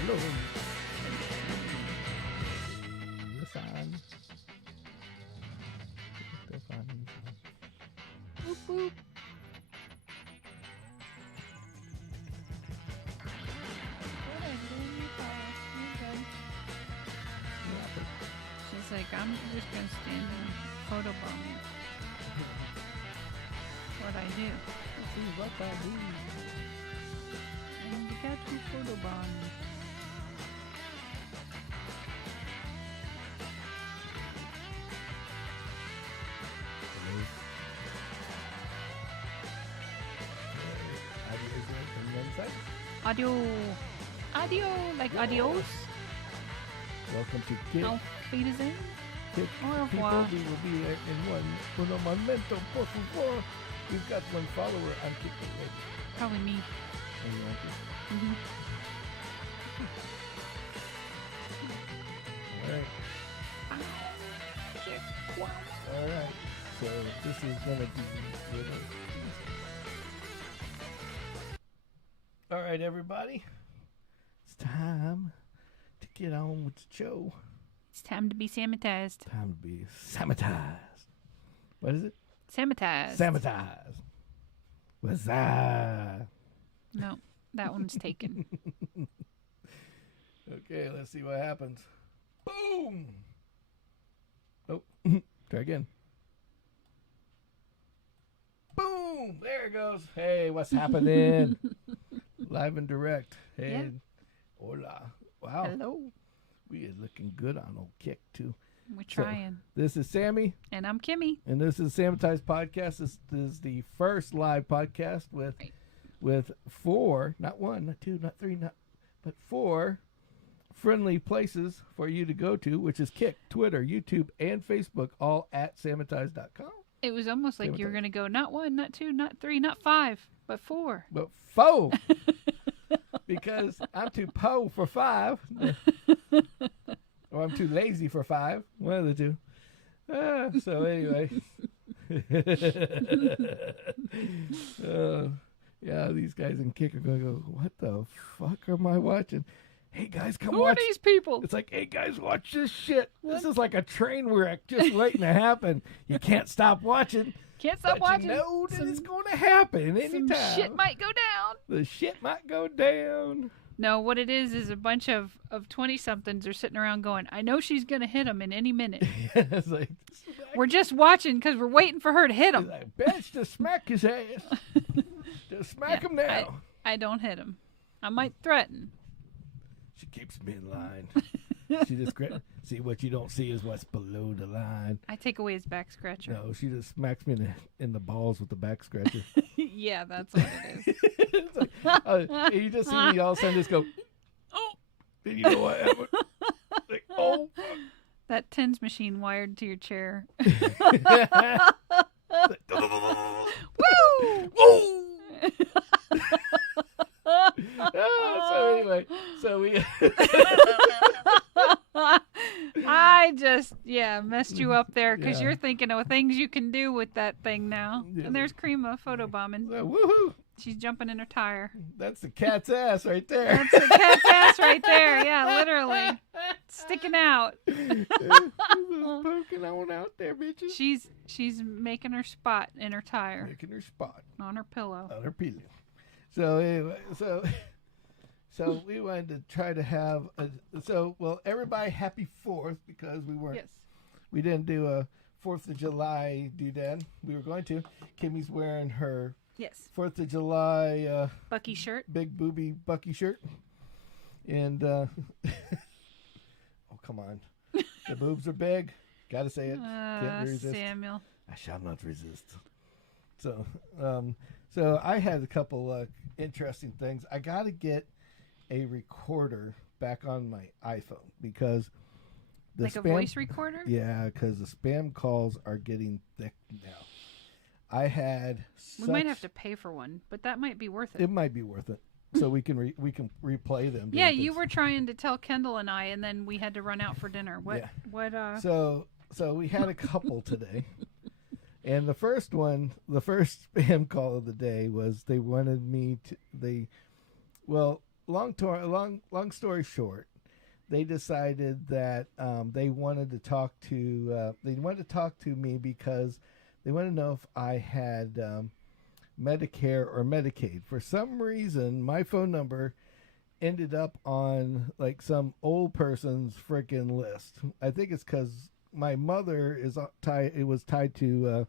Hello. Listen. Boop, boop. She's like, I'm just going to stand and photobomb you. What I do. This is what I do. And you got to photobomb me. Audio. Audio. Like adios. Welcome to Kick. Auf Wiedersehen. Kick. Au People, revoir. we will be in uno momento, por favor. We've got one follower on Kick already. Probably me. Oh, you like it? Mm-hmm. All right. All right. So this is gonna be. All right, everybody. It's time to get on with the show. It's time to be Sammitized. Time to be Sammitized. What is it? Sammitized. Sammitized. What's that? No, that one's taken. Okay, let's see what happens. Boom! Oh, try again. Boom! There it goes. Hey, what's happening? Live and direct. Hey, Yeah. hola. Wow. Hello. We is looking good on old Kick, too. We're trying. This is Sammy, And I'm Kimmy. and this is Sammitized Podcast. This is the first live podcast with Right. with 4, not 1, not 2, not 3, but 4 friendly places for you to go to, which is Kick, Twitter, YouTube, and Facebook, all at Sammitized.com. It was almost like you were Sammitized. going to go not 1, not 2, not 3, not 5, but 4. But 4, because I'm too po for 5, or I'm too lazy for 5, one of the two. So anyway. Yeah, these guys in Kick are going to go, what the fuck am I watching? Hey, guys, come Who are watch. these people? It's like, hey, guys, watch this shit. This is like a train wreck just waiting to happen. You can't stop watching. Can't stop But watching. you know that Some- it's going to happen Some anytime. shit might go down. The shit might go down. No, what it is a bunch of 20-somethings are sitting around going, I know she's going to hit him in any minute. It's like, We're just watching because we're waiting for her to hit it's him. like, bitch, just smack his ass. Just smack him now. I don't hit him. I might threaten. She keeps me in line. She just see what you don't see is what's below the line. I take away his back scratcher. No, she just smacks me in the balls with the back scratcher. Yeah, that's what it is. It's like, you just see me all of a sudden just go, Oh, and you know what happened? Like, oh, fuck. that TENS machine wired to your chair. Woo! Whoa! So anyway, so we I just, messed you up there because Yeah. you're thinking of things you can do with that thing now. Yeah. And there's Krima photobombing. woohoo! She's jumping in her tire. That's the cat's ass right there. That's the cat's ass right there. Yeah, literally. Sticking out. Poking on out there, bitches. She's making her spot in her tire Making her spot on her pillow. on her pillow. So anyway, so we wanted to try to have everybody happy 4th because Yes. we didn't do a 4th of July doodad. We were going to. Kimmy's wearing her Yes. 4th of July Bucky shirt. big booby Bucky shirt. And oh, come on. The boobs are big. Gotta say it. Can't resist. Samuel. I shall not resist. So, so I had a couple interesting things. I got to get a recorder back on my iPhone because the Like spam, a voice recorder? Yeah, because the spam calls are getting thick now. I had. We might have to pay for one, but that might be worth it. It might be worth it, so we can replay them. Yeah, doing you things. were trying to tell Kendall and I, and then we had to run out for dinner. What? Yeah. What? So we had a couple today. And the first spam call of the day was they wanted me to, long story short, they decided that they wanted to talk to me because they wanted to know if I had Medicare or Medicaid. For some reason, my phone number ended up on like some old person's freaking list. I think it's because my mother is tied. It was tied to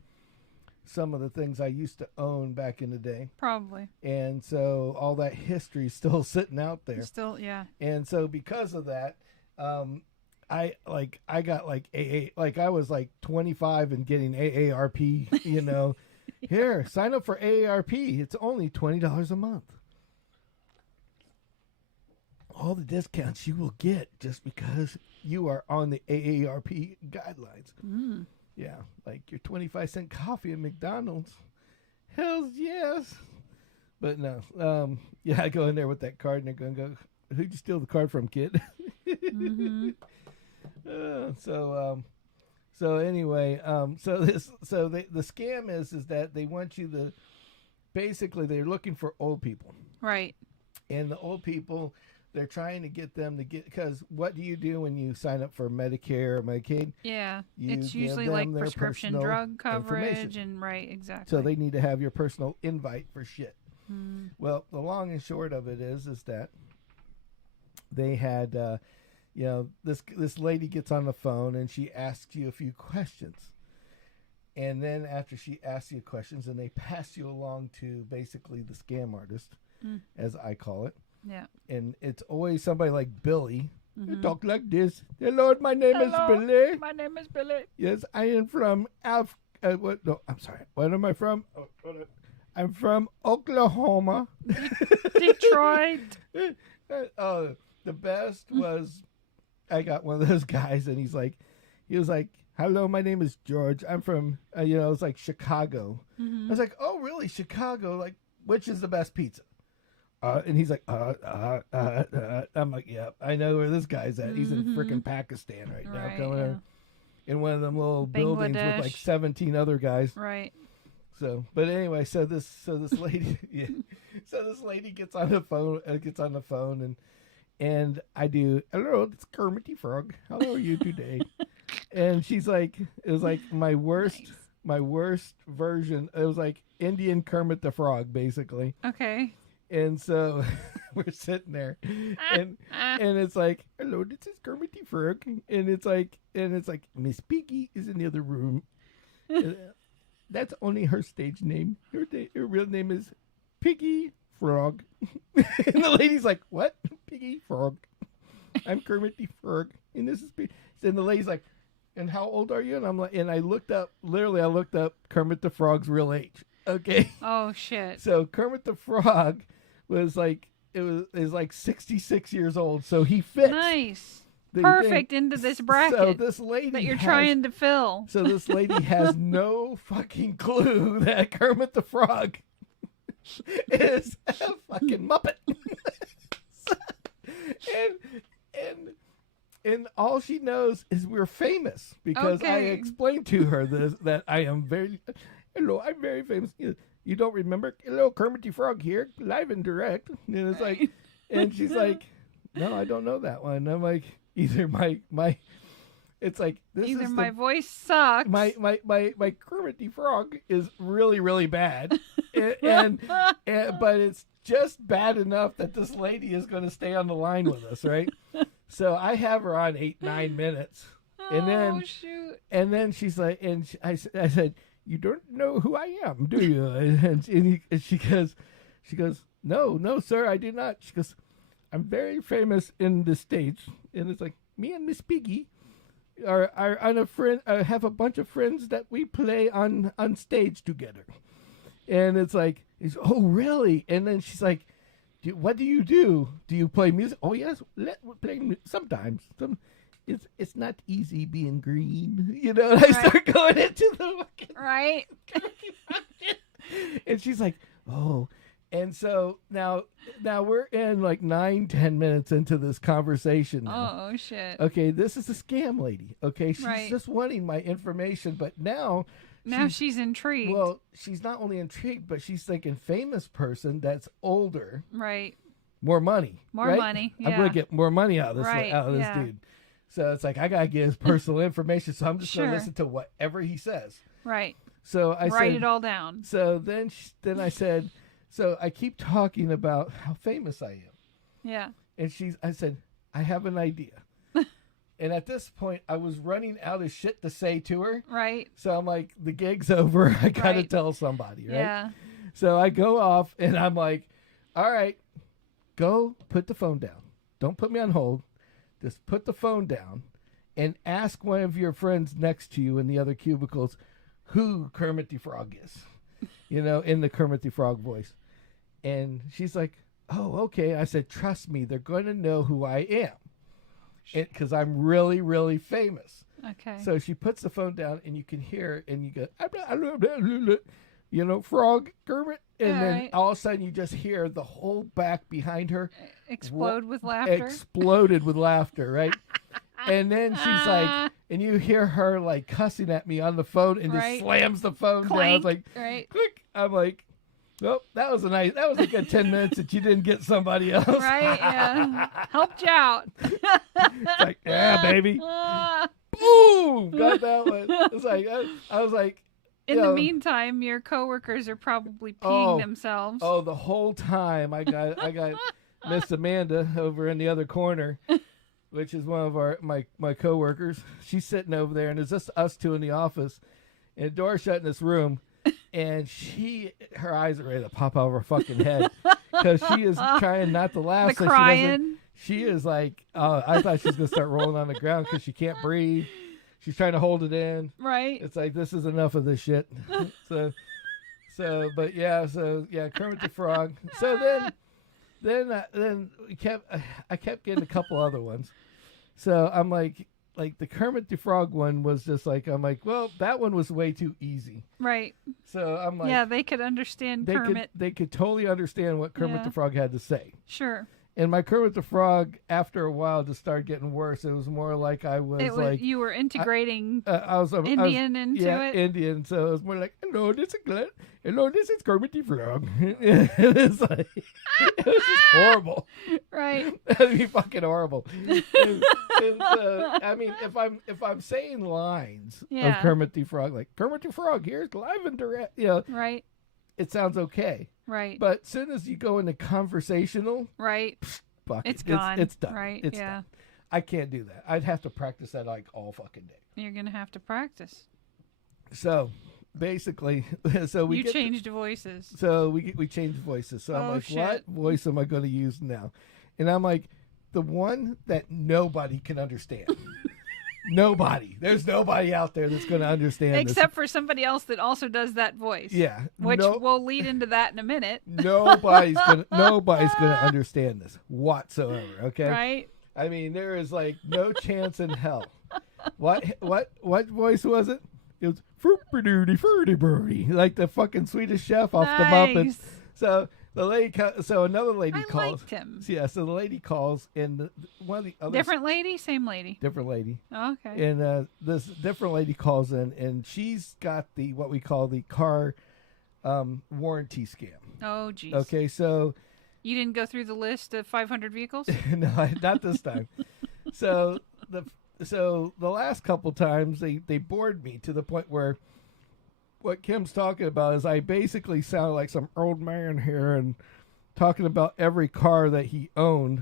some of the things I used to own back in the day. Probably. And so all that history is still sitting out there. Still, yeah. And so because of that, I got like AA, like I was like 25 and getting AARP, you know. Here, sign up for AARP. It's only $20 a month. All the discounts you will get just because you are on the AARP guidelines. Mm. Yeah, like your 25-cent coffee at McDonald's. Hells yes. But no, yeah, I go in there with that card and they're going to go, who'd you steal the card from, kid? Mm-hmm. So anyway, the scam is that they want you to, basically they're looking for old people. Right. And the old people, they're trying to get them to get, because what do you do when you sign up for Medicare or Medicaid? Yeah. You It's give usually them like their prescription personal drug coverage information. and right, exactly. So they need to have your personal invite for shit. Mm. Well, the long and short of it is that they had, this lady gets on the phone and she asks you a few questions. And then after she asks you questions, and they pass you along to basically the scam artist, as I call it. Yeah. And it's always somebody like Billy. Mm-hmm. You talk like this. Hello, my name is Billy. My name is Billy. Yes, I am from I'm sorry. What am I from? I'm from Oklahoma. Detroit. The best was I got one of those guys, and he was like, hello, my name is George. I'm from, it was like Chicago. Mm-hmm. I was like, oh, really? Chicago? Like, which is the best pizza? And he's like, I'm like, yeah, I know where this guy's at. He's in freaking Pakistan right now, coming in one of them little buildings with like 17 other guys. Right. So, but anyway, so this lady, yeah, so this lady gets on the phone, and I do, hello, it's Kermit the Frog. How are you today? And she's like, it was like my worst version. It was like Indian Kermit the Frog, basically. Okay. And so we're sitting there, and it's like, hello, this is Kermit the Frog, and it's like Miss Piggy is in the other room. That's only her stage name. Her real name is Piggy Frog. And the lady's like, what? Piggy Frog. I'm Kermit the Frog, and this is Piggy. And the lady's like, and how old are you? And I'm like, and I looked up Kermit the Frog's real age. Okay. Oh shit. So Kermit the Frog was like, is like 66 years old, so he fits. Nice. Perfect into this bracket. So this lady that you're trying to fill. So this lady has no fucking clue that Kermit the Frog is a fucking Muppet. And all she knows is we're famous because I explained to her that I am I'm very famous. You don't remember? Hello, Kermit the Frog here, live and direct. And it's like, and she's like, no, I don't know that one. I'm like, either my it's like this either is my voice sucks. My Kermit the Frog is really, really bad, and but it's just bad enough that this lady is going to stay on the line with us, right? So I have her on 8-9 minutes, and then she's like, I said, you don't know who I am, do you? And she goes, no, sir, I do not. She goes, I'm very famous in the States, and it's like me and Miss Piggy are on a friend. Have a bunch of friends that we play on stage together, and it's like, oh really? And then she's like, what do you do? Do you play music? Oh yes, play sometimes. It's not easy being green, you know. And I start going into the fucking right, and she's like, oh. And so now we're in like 9-10 minutes into this conversation now. Oh shit. Okay, this is a scam lady. Okay, she's just wanting my information, but now she's intrigued. Well, she's not only intrigued, but she's thinking famous person that's older. Right. more money. More right? money. Yeah. I'm going to get more money out of this, Right, yeah. dude. So it's like, I got to get his personal information. So I'm just going Sure. to listen to whatever he says. Right. So I Write said, it all down. So then I said, so I keep talking about how famous I am. Yeah. And I said, I have an idea. And at this point, I was running out of shit to say to her. Right. So I'm like, the gig's over. I got to Right. tell somebody, right? Yeah. So I go off and I'm like, all right, go put the phone down. Don't put me on hold. Just put the phone down and ask one of your friends next to you in the other cubicles who Kermit the Frog is, in the Kermit the Frog voice. And she's like, oh, okay. I said, trust me, they're going to know who I am because I'm really, really famous. Okay. So she puts the phone down and you can hear and you go, Frog, Kermit. And then right. all of a sudden you just hear the whole back behind her Explode with laughter. Exploded with laughter, right? And then she's like, and you hear her like cussing at me on the phone and Right. just slams the phone down. Clank. It's like, Right. click. I'm like, nope, that was a good 10 minutes that you didn't get somebody else. Right. Yeah. Helped you out. It's like, yeah, baby. Ah. Boom! Got that one. It's like, I was like, In the meantime, your coworkers are probably peeing themselves. Oh, the whole time I got Miss Amanda over in the other corner, which is one of my coworkers. She's sitting over there, and it's just us two in the office, and the door shut in this room, and her eyes are ready to pop out of her fucking head because she is trying not to laugh. The crying. She is like, I thought she was gonna start rolling on the ground because she can't breathe. She's trying to hold it in. Right. It's like, this is enough of this shit. But yeah, Kermit the Frog. So then I kept getting a couple other ones. So I'm like the Kermit the Frog one was just like, I'm like, well, that one was way too easy. Right. So I'm like, yeah, they could understand Kermit. They could totally understand what Kermit the Frog had to say. Sure. And my Kermit the Frog, after a while, just started getting worse. It was more like you were integrating I was Indian into it. Indian. So it was more like, hello, this is Glenn. Hello, this is Kermit the Frog. It's like, it was just horrible. Right. That'd be fucking horrible. I mean, if I'm saying lines of Kermit the Frog, like Kermit the Frog, here's live and direct, right. It sounds okay. Right. But as soon as you go into conversational, right, fuck it's gone. It's done. Right. It's done. I can't do that. I'd have to practice that like all fucking day. You're gonna have to practice. So basically, we changed voices. So we changed voices. So I'm like, shit. what voice am I going to use now? And I'm like, the one that nobody can understand. Nobody. There's nobody out there that's going to understand except for somebody else that also does that voice. Yeah. Which we'll lead into that in a minute. Nobody's gonna understand this whatsoever. Okay. Right. I mean, there is like no chance in hell. What voice was it? It was fruity fruity birdie, like the fucking Swedish chef off the Muppets. So the lady, another lady calls. I liked him. Yeah, so the lady calls, and one of the other different lady, same lady. Different lady. Oh, okay. And this different lady calls in, and she's got what we call the car warranty scam. Oh, geez. Okay, so you didn't go through the list of 500 vehicles? No, not this time. So the last couple times they bored me to the point where what Kim's talking about is I basically sound like some old man here and talking about every car that he owned,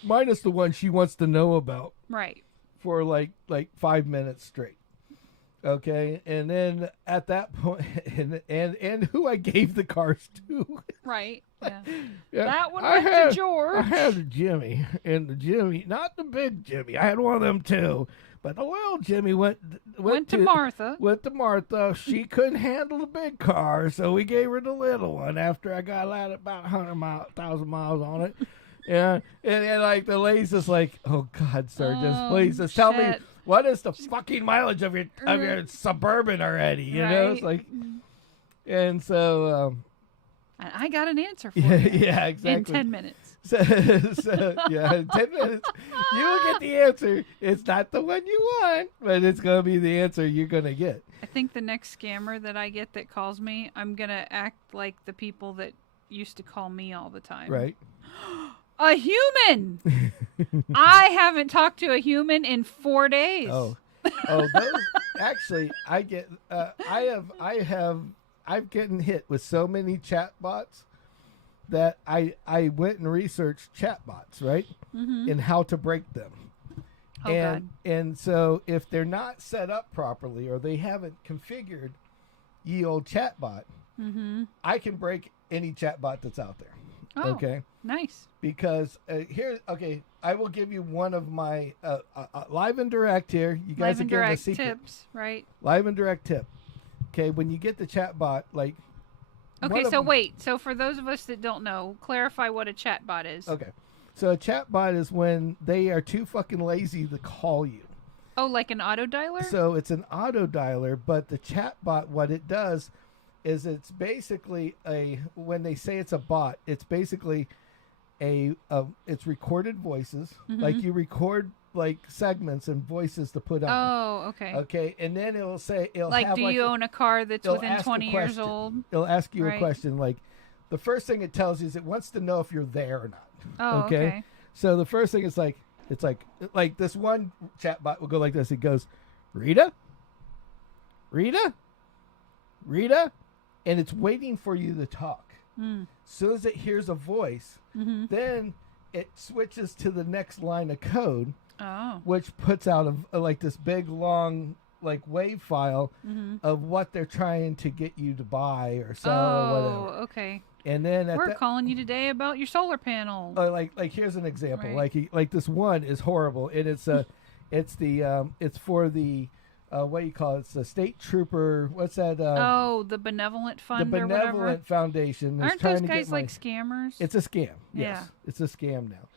minus the one she wants to know about. Right. For like 5 minutes straight. Okay, and then at that point, and who I gave the cars to. Right. Yeah. Yeah, that one went to George. I had a Jimmy, and the Jimmy, not the big Jimmy. I had one of them too, but the little Jimmy went to Martha. Went to Martha. She couldn't handle the big car, so we gave her the little one. After I got out about 1,000 miles on it. Yeah, and like the lady's just like, oh God, sir, just tell me what is the fucking mileage of your Suburban already? You know, it's like, and so. And I got an answer for you. Yeah, exactly. In 10 minutes. So yeah, in 10 minutes, you will get the answer. It's not the one you want, but it's gonna be the answer you're gonna get. I think the next scammer that I get that calls me, I'm gonna act like the people that used to call me all the time. Right. A human. I haven't talked to a human in 4 days. Oh, those actually, I get. I've gotten hit with so many chatbots that I went and researched chatbots, right, and how to break them. Oh, God. And so if they're not set up properly or they haven't configured ye old chatbot, I can break any chatbot that's out there. Oh, okay. Nice. Because I will give you one of my live and direct here. You guys are getting a secret. Tips, right? Live and direct tip. Okay, when you get the chatbot, like. Okay, so wait. So for those of us that don't know, clarify what a chatbot is. Okay, so a chatbot is when they are too fucking lazy to call you. Oh, like an auto dialer? So it's an auto dialer, but the chatbot, what it does is it's basically when they say it's a bot, it's basically it's recorded voices. Like you record like segments and voices to put on. Oh, okay. Okay, and then it'll like, have do you own a car that's within 20 years old? It'll ask you a question. Like, the first thing it tells you is it wants to know if you're there or not. Oh, okay. So the first thing is like this one chatbot will go like this. It goes, Rita, and it's waiting for you to talk. As soon as it hears a voice, then it switches to the next line of code, which puts out like this big long like wave file of what they're trying to get you to buy or sell or whatever. Oh, okay. And then we're calling you today about your solar panel. Like here's an example. Right. Like this one is horrible, and it's for the what do you call it? It's the state trooper. What's that? The benevolent fund. The or whatever. benevolent foundation. Aren't those guys like scammers? It's a scam. Yes, Yeah. it's a scam now.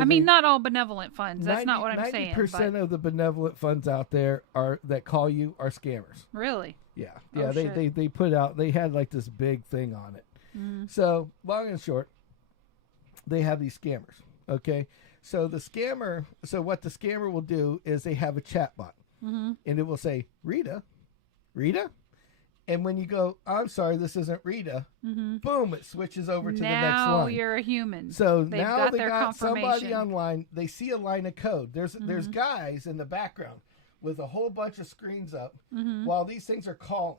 I mean, not all benevolent funds. That's not what I'm saying. 90% of the benevolent funds out there that call you are scammers. Really? Yeah. Oh, they put out. They had like this big thing on it. So long and short, they have these scammers. Okay. So what the scammer will do is they have a chat bot, and it will say, Rita, and when you go, I'm sorry, this isn't Rita, boom, it switches over to the next line. Now you're a human. So They've now got they their got somebody confirmation. online. They see a line of code. There's guys in the background with a whole bunch of screens up while these things are calling,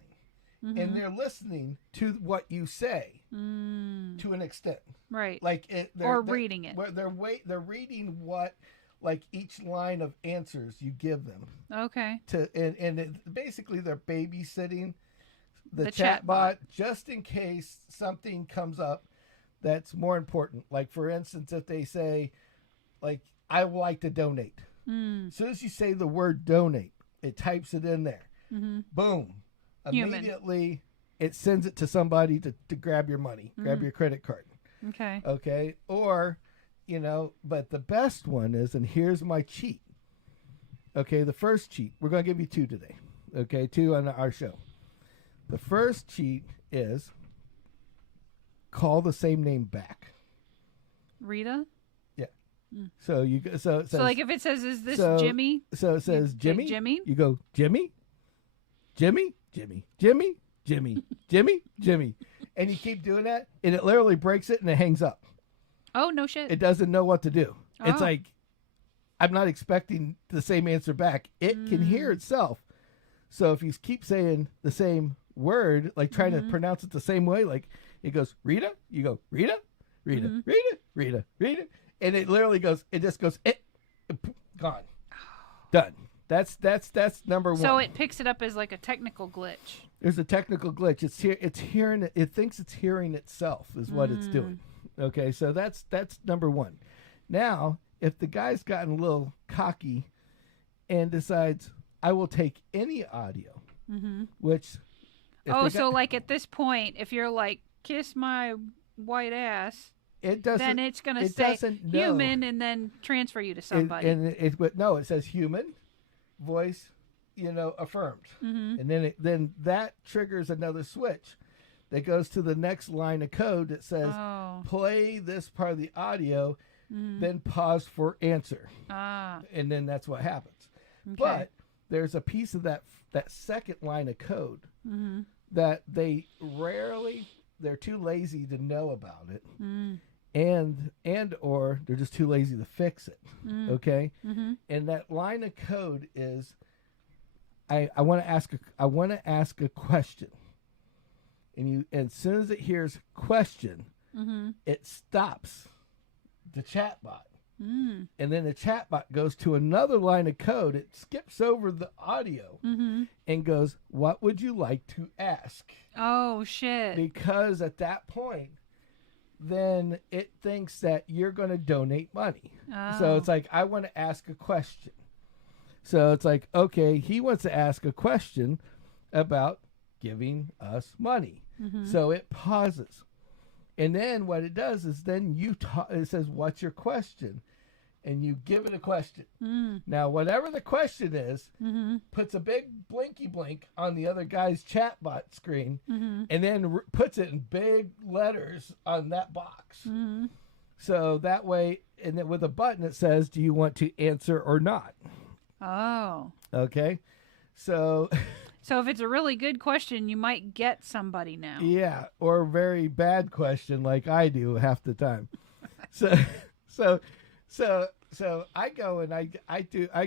and they're listening to what you say to an extent. Right. Like or reading it. They're reading what like each line of answers you give them. Okay. Basically they're babysitting the chat chatbot just in case something comes up that's more important. Like for instance, if they say, like, I would like to donate. As soon as you say the word donate, it types it in there. Boom. Human. Immediately it sends it to somebody to grab your money, grab your credit card. Okay. Okay. Or, but the best one is, and here's my cheat. Okay. The first cheat, we're going to give you 2 today. Okay. 2 on our show. The first cheat is call the same name back. Rita? Yeah. So you go, so it says, like if it says, is this Jimmy? So it says Jimmy. Jimmy? You go, Jimmy. And you keep doing that, and it literally breaks it and it hangs up. Oh, no shit. It doesn't know what to do. Oh. It's like, I'm not expecting the same answer back. It can hear itself. So if you keep saying the same word, like trying to pronounce it the same way, like it goes, Rita, you go, Rita, and it literally goes, it just goes, gone. Done. That's number 1. So it picks it up as like a technical glitch. There's a technical glitch. It's hearing it. It thinks it's hearing itself is what it's doing. Okay, so that's number 1. Now, if the guy's gotten a little cocky and decides, I will take any audio, which. So like at this point, if you're like, kiss my white ass, then it's going to say human and then transfer you to somebody. It says human, voice, affirmed. And then that triggers another switch that goes to the next line of code that says, play this part of the audio, then pause for answer. And then that's what happens. Okay. But there's a piece of that second line of code that they rarely they're too lazy to know about it, and or they're just too lazy to fix it. Okay, and that line of code is, I want to ask a question, and as soon as it hears question, it stops the chatbot. And then the chatbot goes to another line of code. It skips over the audio and goes, "What would you like to ask?" Oh, shit. Because at that point, then it thinks that you're going to donate money. Oh. So it's like, I want to ask a question. So it's like, okay, he wants to ask a question about giving us money. So it pauses. And then what it does is then it says, "What's your question?" And you give it a question. Now, whatever the question is, puts a big blinky blink on the other guy's chatbot screen, and then puts it in big letters on that box. So that way, and then with a button, it says, "Do you want to answer or not?" Oh. Okay. So if it's a really good question, you might get somebody now. Yeah, or a very bad question like I do half the time. So I go and I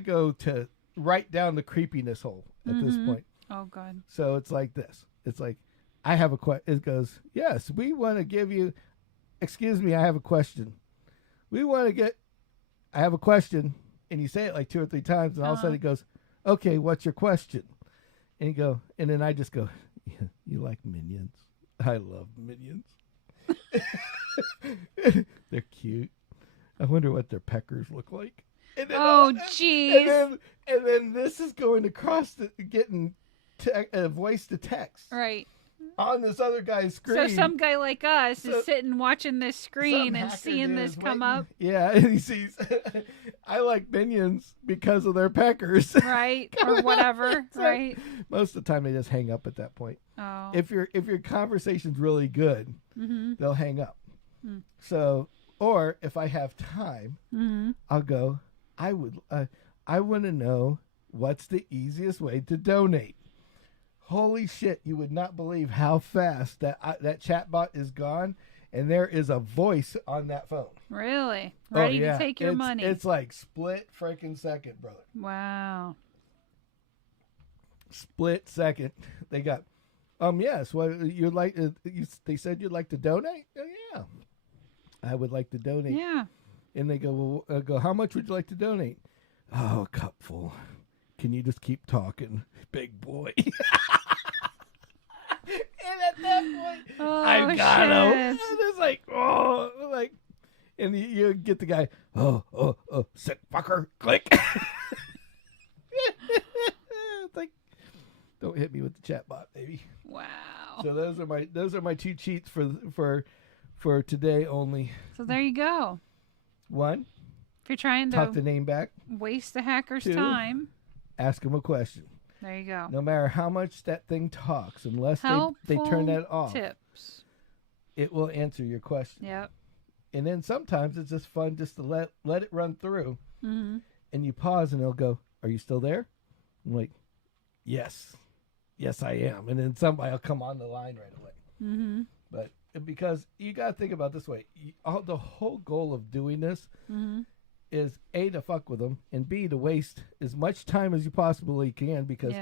go to write down the creepiness hole at this point. Oh God. So it's like this. It's like, I have a question. It goes, "Yes, we want to give you, excuse me, I have a question. I have a question." And you say it like 2 or 3 times, and all of a sudden it goes, "Okay, what's your question?" And then I just go, "Yeah, you like Minions? I love Minions. They're cute. I wonder what their peckers look like." And then, jeez. And then this is going across getting voice to text. Right. On this other guy's screen. So some guy like us is sitting watching this screen and seeing this come up. Yeah, and he sees, "I like Minions because of their peckers." Right, or whatever, So right? Most of the time they just hang up at that point. Oh. If your conversation's really good, they'll hang up. So, or if I have time, I'll go, I want to know what's the easiest way to donate. Holy shit, you would not believe how fast that chatbot is gone, and there is a voice on that phone. Really? Ready to take your money. It's like split freaking second, brother. Wow. Split second. They got, yes, what you'd like, they said you'd like to donate? Oh, yeah. I would like to donate. Yeah. And they go, "How much would you like to donate?" "Oh, a cupful. Can you just keep talking, big boy?" And at that point, I got him. And it's like, and you get the guy, oh, sick fucker, click. It's like, don't hit me with the chatbot, baby. Wow. So those are my 2 cheats for today only. So there you go. 1, if you're trying to talk the name back. Waste the hacker's 2, time. Ask him a question. There you go. No matter how much that thing talks, unless they turn that off, tips. It will answer your question. Yep. And then sometimes it's just fun just to let it run through, and you pause, and it'll go, "Are you still there?" I'm like, yes, I am. And then somebody will come on the line right away. But because you got to think about it this way, the whole goal of doing this is A, to fuck with them, and B, to waste as much time as you possibly can, because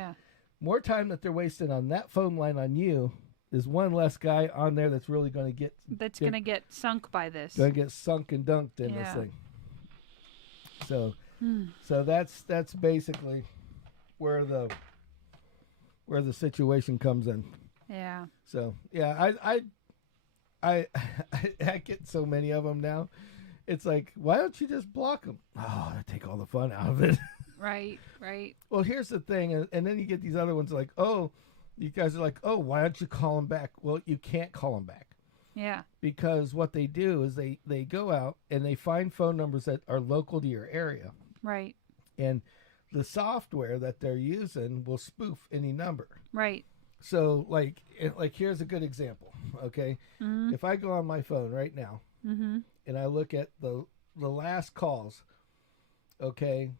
more time that they're wasting on that phone line on you is one less guy on there that's really going to get... That's going to get sunk by this. Going to get sunk and dunked in this thing. So that's basically where the situation comes in. Yeah. So, yeah, I get so many of them now. It's like, why don't you just block them? Oh, I take all the fun out of it. Right. Well, here's the thing, and then you get these other ones like, oh, you guys are like, oh, why don't you call them back? Well, you can't call them back. Yeah. Because what they do is they go out and they find phone numbers that are local to your area. Right. And the software that they're using will spoof any number. Right. So, like here's a good example, okay? If I go on my phone right now and I look at the last calls, okay,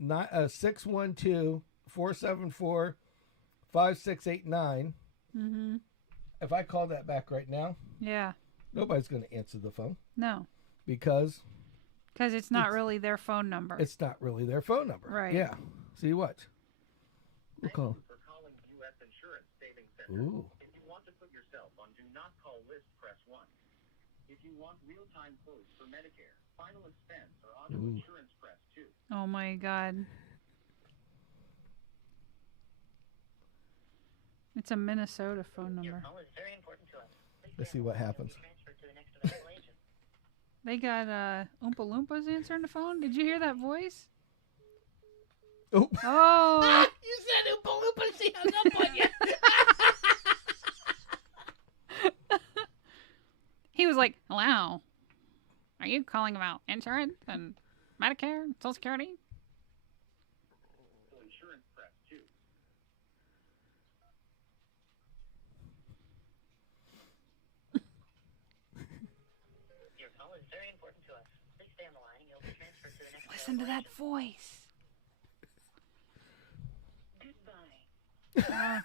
not 612-474-5689. if I call that back right now, yeah, nobody's going to answer the phone. No. Because it's not really their phone number. It's not really their phone number. Right. Yeah. See what? We'll call. For calling U.S. Insurance Savings Center. Ooh. If you want to put yourself on Do Not Call list, press 1. If you want real-time quotes for Medicare, final expense, or auto insurance, press 2. Oh my God. It's a Minnesota phone number. Your call is very important to us. Let's see what happens. They got Oompa Loompas answering the phone. Did you hear that voice? Oh. Oh. You said Oompa Loompa. She hung up on you. He was like, hello. Are you calling about insurance and Medicare, Social Security? Insurance, press 2. Your call is very important to us. Please stay on the line and you'll be transferred to the next. Listen to that voice. Goodbye.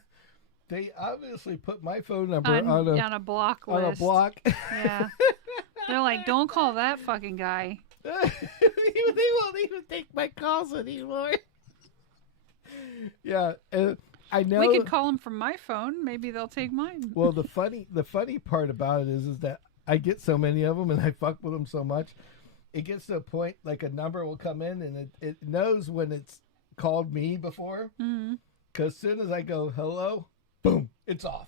They obviously put my phone number on a block list. On a block. Yeah. They're like, don't call that fucking guy. They won't even take my calls anymore. Yeah, I know. We could call them from my phone. Maybe they'll take mine. Well, the funny part about it is that I get so many of them and I fuck with them so much. It gets to a point like a number will come in and it knows when it's called me before. Mm-hmm. Because as soon as I go hello, boom, it's off.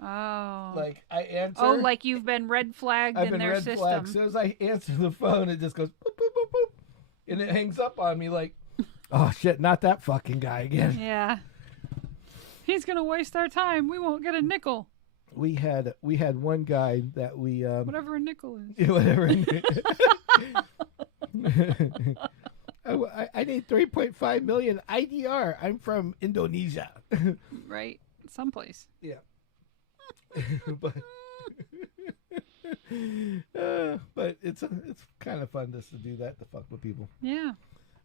Oh. Like I answer. Oh, like you've been red flagged in their system. Flagged. As soon as I answer the phone, it just goes boop, boop, boop, boop. And it hangs up on me like, oh shit, not that fucking guy again. Yeah. He's going to waste our time. We won't get a nickel. We had one guy that we... whatever a nickel is. Whatever. I need 3.5 million IDR. I'm from Indonesia. Right. Someplace. Yeah. but it's kind of fun just to do that, to fuck with people. Yeah.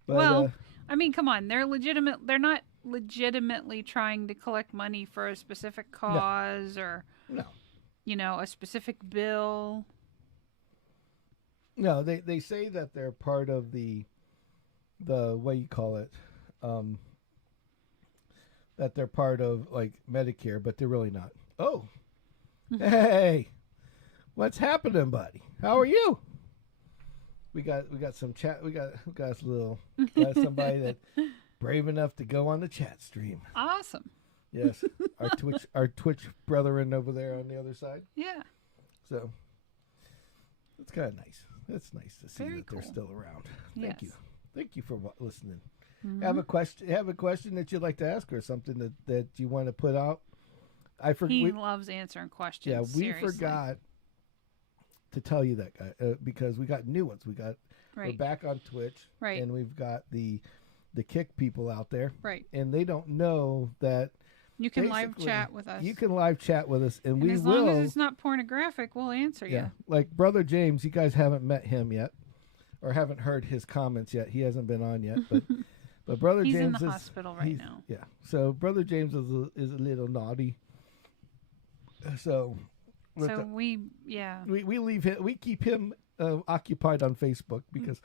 But, well, I mean, come on. They're not legitimately trying to collect money for a specific cause or, a specific bill. No, they say that they're part of the what you call it, that they're part of like Medicare, but they're really not. Oh, hey, what's happening, buddy? How are you? We got some chat. We got somebody that brave enough to go on the chat stream. Awesome. Yes, our Twitch brethren over there on the other side. Yeah. So it's kind of nice. It's nice to see Very that they're still around. Thank you. Thank you for listening. Mm-hmm. Have a question that you'd like to ask or something that you want to put out? He loves answering questions. Yeah, we seriously. forgot to tell you that, guy, because we got new ones. We're back on Twitch, and we've got the Kick people out there, and they don't know that you can live chat with us. You can live chat with us, and we will. As long as it's not pornographic, we'll answer you. Like Brother James, you guys haven't met him yet, or haven't heard his comments yet. He hasn't been on yet, but Brother James is in the hospital right now. Yeah, so Brother James is a little naughty. So we leave him. We keep him occupied on Facebook because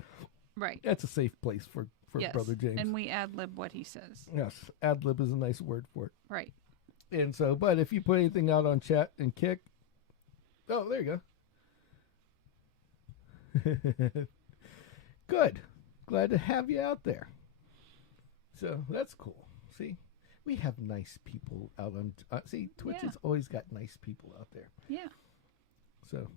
that's a safe place for Brother James. And we ad-lib what he says. Yes, ad-lib is a nice word for it. Right. And so, but if you put anything out on chat and Kick, oh, there you go. Good. Glad to have you out there. So that's cool. See, we have nice people out on. Twitch has always got nice people out there. Yeah. So.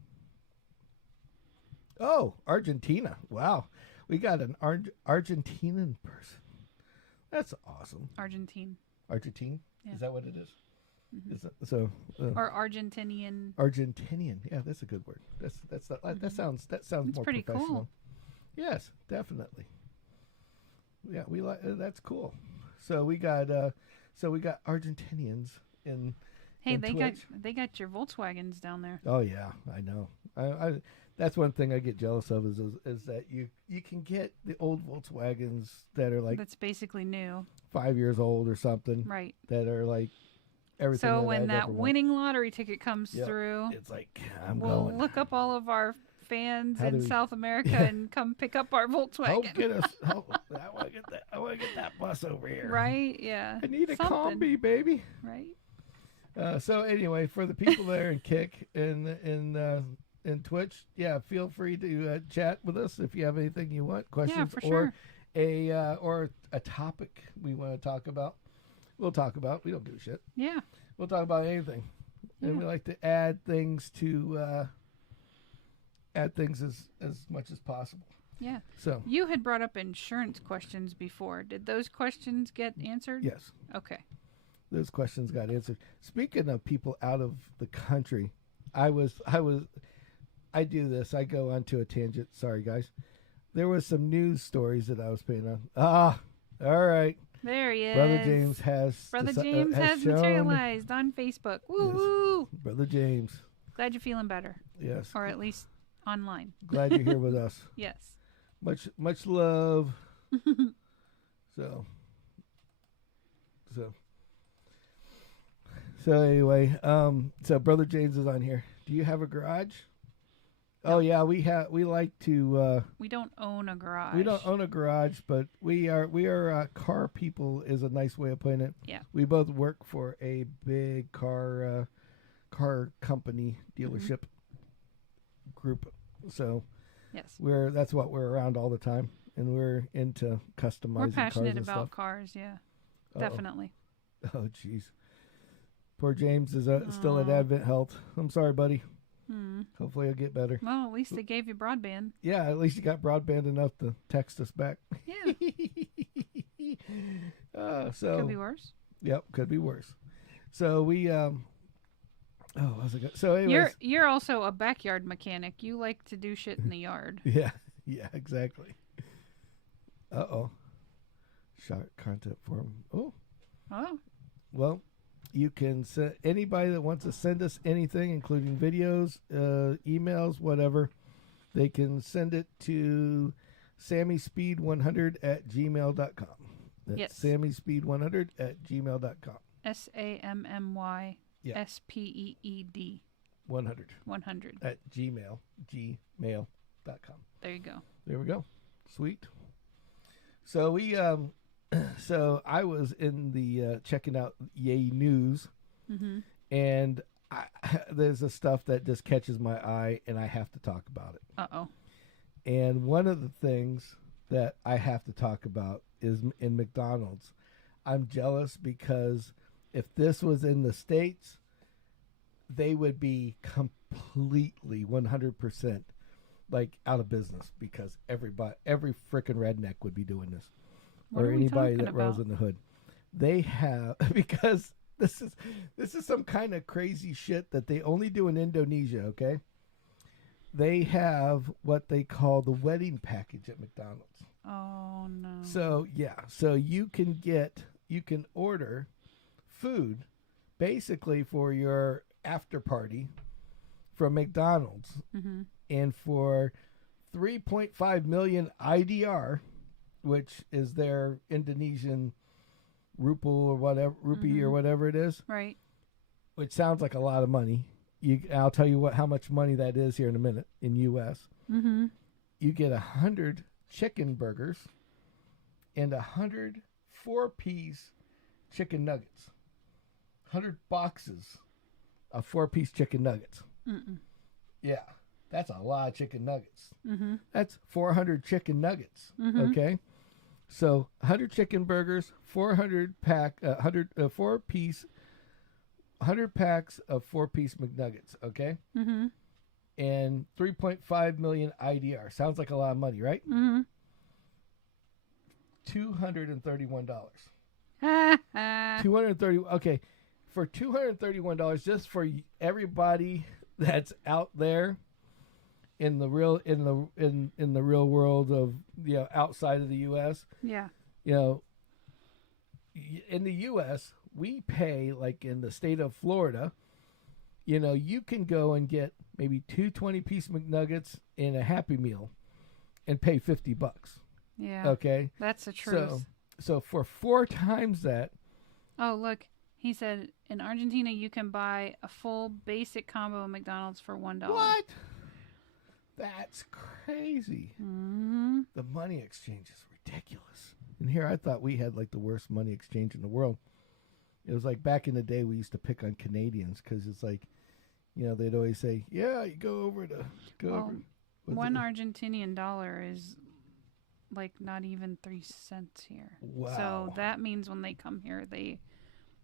Oh, Argentina! Wow, we got an Argentinian person. That's awesome. Argentine. Yeah. Is that what it is? Mm-hmm. Is that, so. Or Argentinian. Argentinian. Yeah, that's a good word. That sounds more pretty professional. Cool. Yes, definitely. Yeah, we like that's cool. So we got Argentinians in. Hey, in they Twitch. got your Volkswagens down there. Oh yeah, I know. I that's one thing I get jealous of is that you can get the old Volkswagens that are like that's basically new, 5 years old or something, right? That are like everything. So when that winning lottery ticket comes through, it's like we'll look up all of our fans in South America and come pick up our Volkswagen. Help get us. I want to get that. I want to get that bus over here. Right? Yeah. I need a combi, baby. Right. So anyway, for the people there in Kick in Twitch, feel free to chat with us if you have anything you want, questions, sure. or a topic we want to talk about. We'll talk about. We don't do shit. Yeah. We'll talk about anything, and we like to add things as much as possible. Yeah. So you had brought up insurance questions before. Did those questions get answered? Yes. Okay. Those questions got answered. Speaking of people out of the country, I do this. I go onto a tangent. Sorry, guys. There was some news stories that I was paying on. All right. There he is. Brother James has materialized on Facebook. Woo! Yes. Brother James. Glad you're feeling better. Yes. Or at least online. Glad you're here with us. Yes. Much love. So anyway, so Brother James is on here. Do you have a garage? No. Oh yeah, we like to. We don't own a garage. We don't own a garage, but we are car people is a nice way of putting it. Yeah. We both work for a big car company dealership group, so yes, that's what we're around all the time, and we're into customizing. We're passionate cars about cars, yeah. Definitely. Oh jeez, poor James is still at Advent Health. I'm sorry, buddy. Hopefully he'll get better. Well, at least they gave you broadband. Yeah, at least you got broadband enough to text us back. Yeah. So could be worse. Yep, could be worse. So we so anyways, you're also a backyard mechanic. You like to do shit in the yard. Yeah, exactly. Shot content form. Oh. Well, you can send anybody that wants to send us anything, including videos, emails, whatever. They can send it to sammyspeed100@gmail.com. That's sammyspeed100@gmail.com. SAMMYSPEED 100 at gmail.com. There you go. There we go. Sweet. So we so I was in the checking out Yay News, and there's a stuff that just catches my eye, and I have to talk about it. And one of the things that I have to talk about is in McDonald's. I'm jealous because if this was in the States, they would be completely 100% like out of business because every freaking redneck would be doing this. What or anybody that about? rolls in the hood. They have, because this is some kind of crazy shit that they only do in Indonesia, okay? They have what they call the wedding package at McDonald's. Oh no. So you can order food basically for your after party from McDonald's, and for 3.5 million IDR, which is their Indonesian rupee or whatever it is. Right. Which sounds like a lot of money. I'll tell you how much money that is here in a minute in U.S. You get 100 chicken burgers and 100 4-piece chicken nuggets. 100 boxes of 4-piece chicken nuggets. Yeah, that's a lot of chicken nuggets. That's 400 chicken nuggets. Okay. So 100 chicken burgers, 400 packs of 4-piece McNuggets, okay? And 3.5 million IDR. Sounds like a lot of money, right? $231. Okay. For $231, just for everybody that's out there in the real world of outside of the U.S. Yeah. In the U.S. we pay, like in the state of Florida, you can go and get maybe 2 20-piece McNuggets and a Happy Meal and pay $50. Yeah. Okay. That's the truth. So for 4 times that. Oh, look. He said, in Argentina, you can buy a full basic combo of McDonald's for $1. What? That's crazy. Mm-hmm. The money exchange is ridiculous. And here I thought we had like the worst money exchange in the world. It was like back in the day we used to pick on Canadians because it's like, you know, they'd always say, yeah, you go over to... over. One Argentinian dollar is like not even 3 cents here. Wow. So that means when they come here, they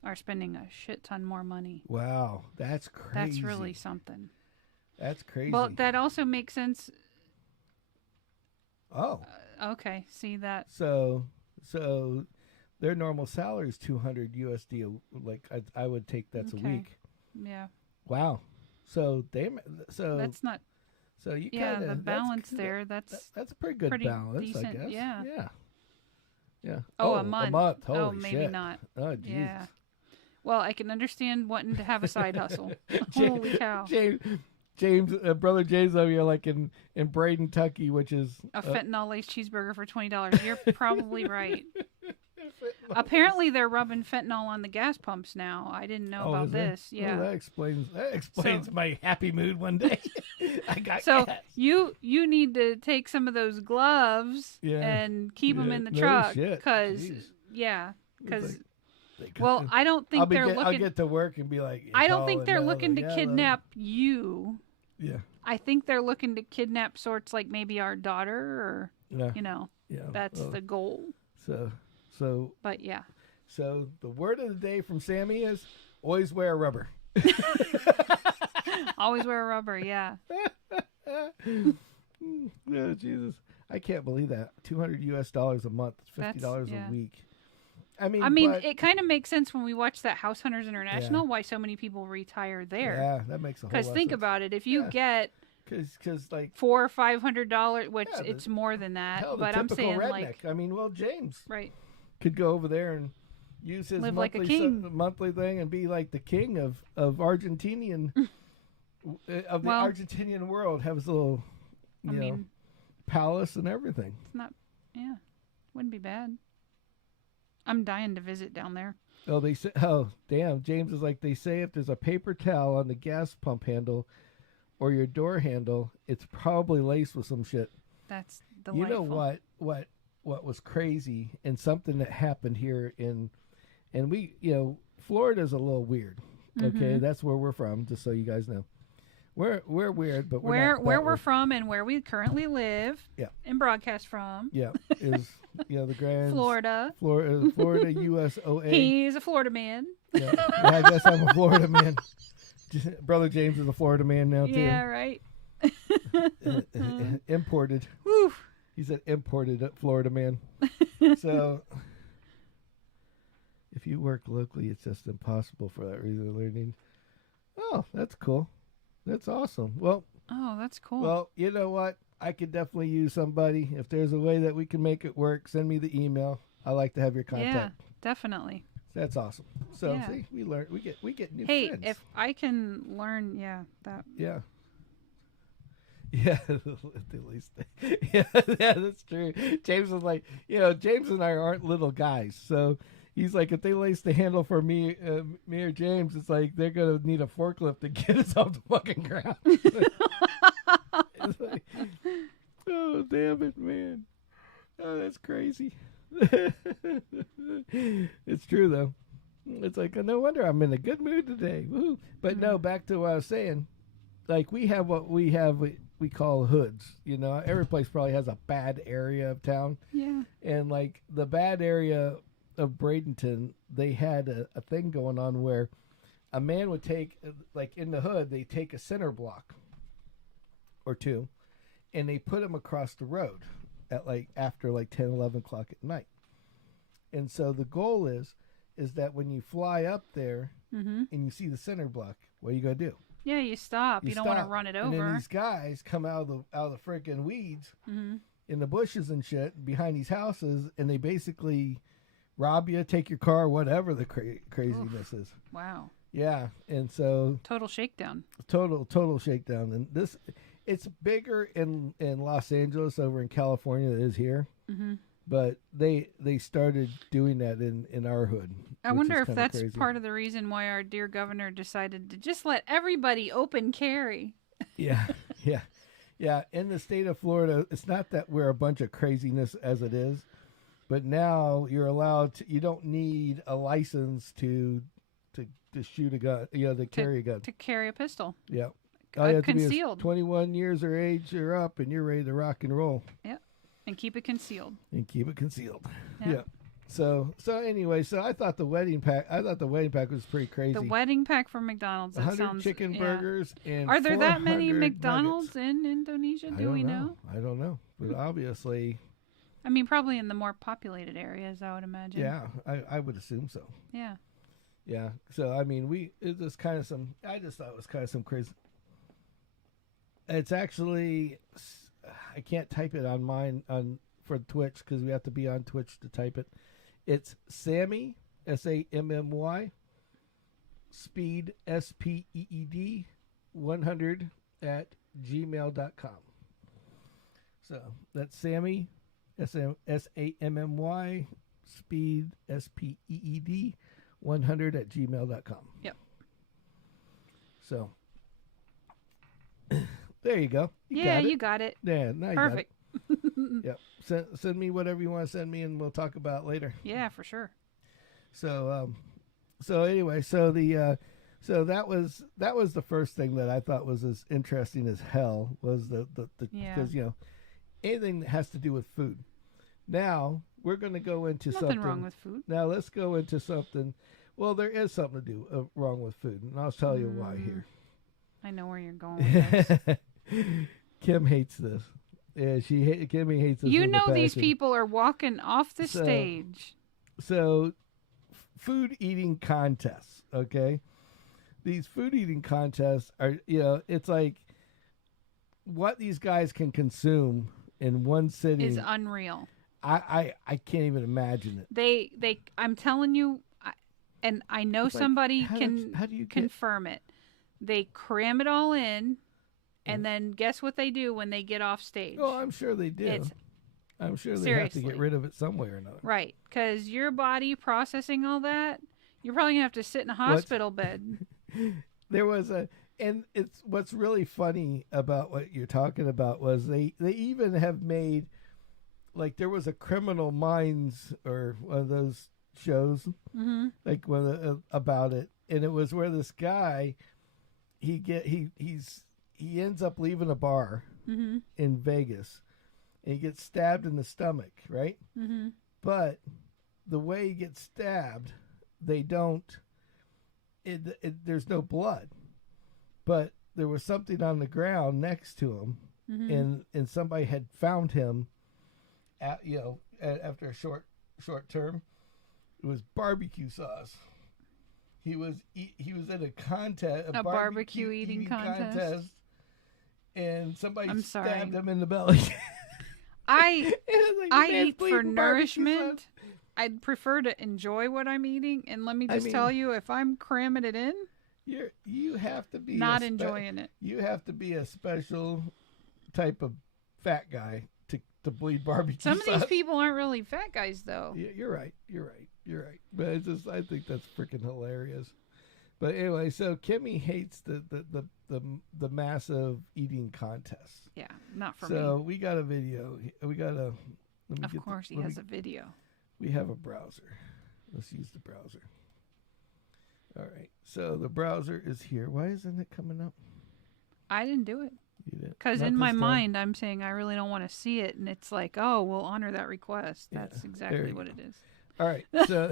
are spending a shit ton more money. Wow. That's crazy. That's really something. That's crazy. Well, that also makes sense. Oh. Okay. See that? So their normal salary is $200 USD. Like I would take that's a week. Yeah. Wow. So that's not. So you the balance that's a pretty good balance, decent, I guess. Yeah. Oh, a month. A month. Holy oh, maybe shit. not. Oh, Jesus. Yeah. Well, I can understand wanting to have a side hustle. Holy cow. James, brother James over here, like in Braden, Kentucky, which is a fentanyl-laced cheeseburger for $20. You're probably right. Apparently, they're rubbing fentanyl on the gas pumps now. I didn't know about this. Yeah, that explains my happy mood one day. I got gas. you need to take some of those well, and keep them in the truck because well, I don't think they're looking. I'll get to work and be like, I don't think they're looking to kidnap you. Yeah, I think they're looking to kidnap sorts like maybe our daughter, or that's the goal. So, but yeah. So the word of the day from Sammy is always wear a rubber. Always wear a rubber, yeah. Oh, Jesus. I can't believe that. $200 US a month, $50 a week. I mean, it kind of makes sense when we watch that House Hunters International why so many people retire there. Yeah, that makes a whole lot of sense. Because think about it, if you get because like $400 or $500, which it's more than that, but I'm saying redneck. like James could go over there and use his monthly thing and be like the king of Argentinian of the Argentinian world. Have his little palace and everything. It's not, wouldn't be bad. I'm dying to visit down there. Oh, they say. Oh, damn! James is like, they say if there's a paper towel on the gas pump handle or your door handle, it's probably laced with some shit. That's delightful. You know what was crazy and something that happened here and we, Florida's a little weird. Okay, that's where we're from. Just so you guys know, we're weird, but where we're from and where we currently live. Yeah. And broadcast from. Yeah, is the grand Florida, USOA. He's a Florida man. Yeah, I guess I'm a Florida man. Brother James is a Florida man now too. Yeah, right. Imported. Woo. He's an imported Florida man. So, if you work locally, it's just impossible for that reason of learning. Oh, that's cool. That's awesome. Well. Oh, that's cool. Well, you know what? I could definitely use somebody. If there's a way that we can make it work, send me the email. I like to have your contact. Yeah, definitely. That's awesome. So see, we learn. We get new friends. Hey, if I can learn, that. Yeah. Yeah, at least. Yeah, that's true. James was like, James and I aren't little guys, so he's like, if they lace the handle for me or James, it's like they're gonna need a forklift to get us off the fucking ground. It's like, oh damn it, man! Oh, that's crazy. It's true though. It's like, no wonder I'm in a good mood today. Woo. But no, back to what I was saying. Like we have what we have. We call hoods. Every place probably has a bad area of town. Yeah. And like the bad area of Bradenton, they had a thing going on where a man would take, like in the hood, they take a center block or two, and they put them across the road at after 10, 11 o'clock at night. And so the goal is that when you fly up there and you see the center block, what are you going to do? Yeah, you stop. You don't want to run it over. And then these guys come out of the freaking weeds in the bushes and shit behind these houses, and they basically rob you, take your car, whatever the craziness is. Wow. Yeah, and so total shakedown. Total shakedown, and it's bigger in Los Angeles over in California than it is here. But they started doing that in our hood. I wonder if that's part of the reason why our dear governor decided to just let everybody open carry. Yeah. In the state of Florida, it's not that we're a bunch of craziness as it is, but now you're allowed to. You don't need a license to shoot a gun. To carry a gun. To carry a pistol. Yeah. Concealed. 21 years or age or up, and you're ready to rock and roll. Yeah. And keep it concealed. Yeah. So anyway, I thought the wedding pack was pretty crazy. The wedding pack from McDonald's. 100 chicken burgers and are there that many McDonald's nuggets. in Indonesia? Do we know? I don't know, but obviously. I mean, probably in the more populated areas, I would imagine. Yeah, I would assume so. Yeah. Yeah. So I mean, it was kind of some. I just thought it was kind of some crazy. It's actually. I can't type it on mine for Twitch because we have to be on Twitch to type it. It's Sammy, SAMMY, Speed, SPEED, 100 at gmail.com. So that's Sammy, SAMMY, Speed, SPEED, 100 at gmail.com. Yep. So there you go. You got it. Yeah, now perfect. You got it. Yep. Send me whatever you want to send me, and we'll talk about it later. Yeah, for sure. So anyway, so that was the first thing that I thought was as interesting as hell was the because anything that has to do with food. Now we're going to go into nothing wrong with food. Now let's go into something. Well, there is something to do wrong with food, and I'll tell you why here. I know where you're going with this. Kim hates this. Yeah, Kimmy hates this. You know these people are walking off the stage. So, food eating contests, okay? These food eating contests are, it's like what these guys can consume in one sitting is unreal. I can't even imagine it. They I'm telling you, and I know somebody can confirm it. They cram it all in. And then guess what they do when they get off stage? Oh, I'm sure they do. I'm sure they have to get rid of it some way or another. Right, because your body processing all that, you're probably going to have to sit in a hospital bed. There was and it's what's really funny about what you're talking about was they even have made, like there was a Criminal Minds or one of those shows, like about it, and it was where this guy, he ends up leaving a bar in Vegas, and he gets stabbed in the stomach, right? Mm-hmm. But the way he gets stabbed, they don't. There's no blood, but there was something on the ground next to him, and somebody had found him, after a short term. It was barbecue sauce. He was in a contest, a barbecue eating contest. And somebody stabbed him in the belly. I eat for nourishment. I'd prefer to enjoy what I'm eating. And let me just tell you, if I'm cramming it in, you have to be not enjoying it. You have to be a special type of fat guy to bleed barbecue sauce. Some of these people aren't really fat guys, though. Yeah, you're right. But I think that's freaking hilarious. But anyway, so Kimmy hates the massive eating contests. Yeah, not for me. So we got a video. We got a. Of course, he has a video. We have a browser. Let's use the browser. All right. So the browser is here. Why isn't it coming up? I didn't do it. You did. Because in my mind, I'm saying I really don't want to see it, and it's like, oh, we'll honor that request. That's exactly what it is. All right. So.